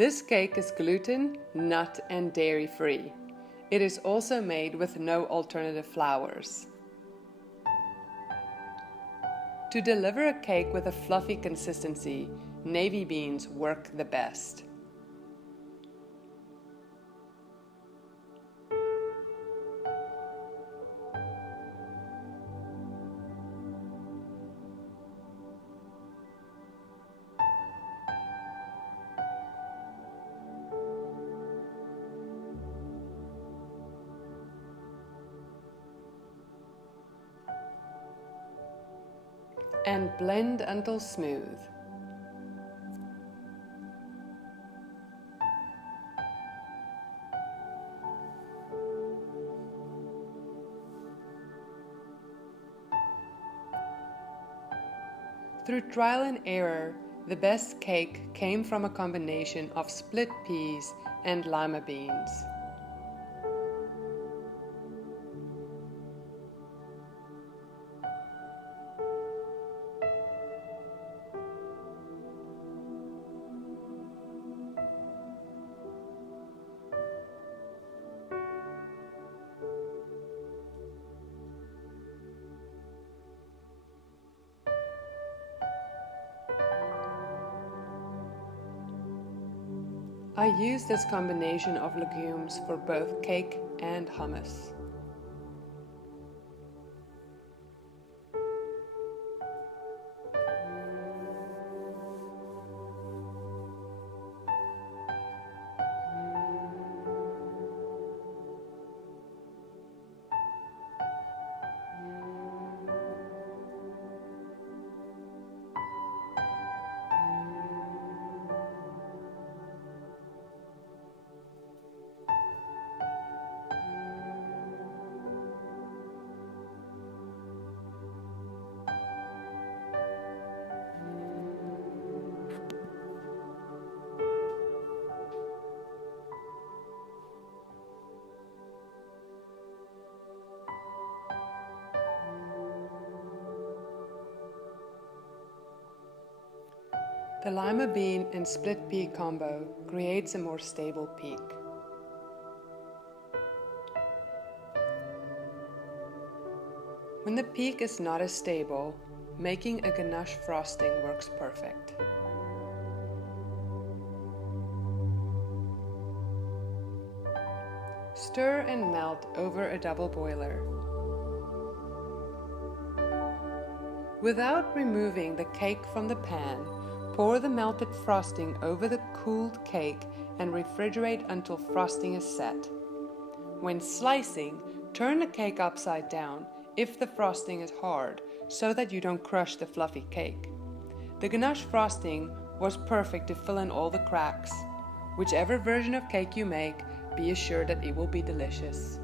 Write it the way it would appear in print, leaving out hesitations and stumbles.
This cake is gluten, nut, and dairy free. It is also made with no alternative flours. To deliver a cake with a fluffy consistency, navy beans work the best. And blend until smooth. Through trial and error, the best cake came from a combination of split peas and lima beans. I use this combination of legumes for both cake and hummus. The lima bean and split pea combo creates a more stable peak. When the peak is not as stable, making a ganache frosting works perfect. Stir and melt over a double boiler. Without removing the cake from the pan, pour the melted frosting over the cooled cake and refrigerate until frosting is set. When slicing, turn the cake upside down if the frosting is hard, so that you don't crush the fluffy cake. The ganache frosting was perfect to fill in all the cracks. Whichever version of cake you make, be assured that it will be delicious.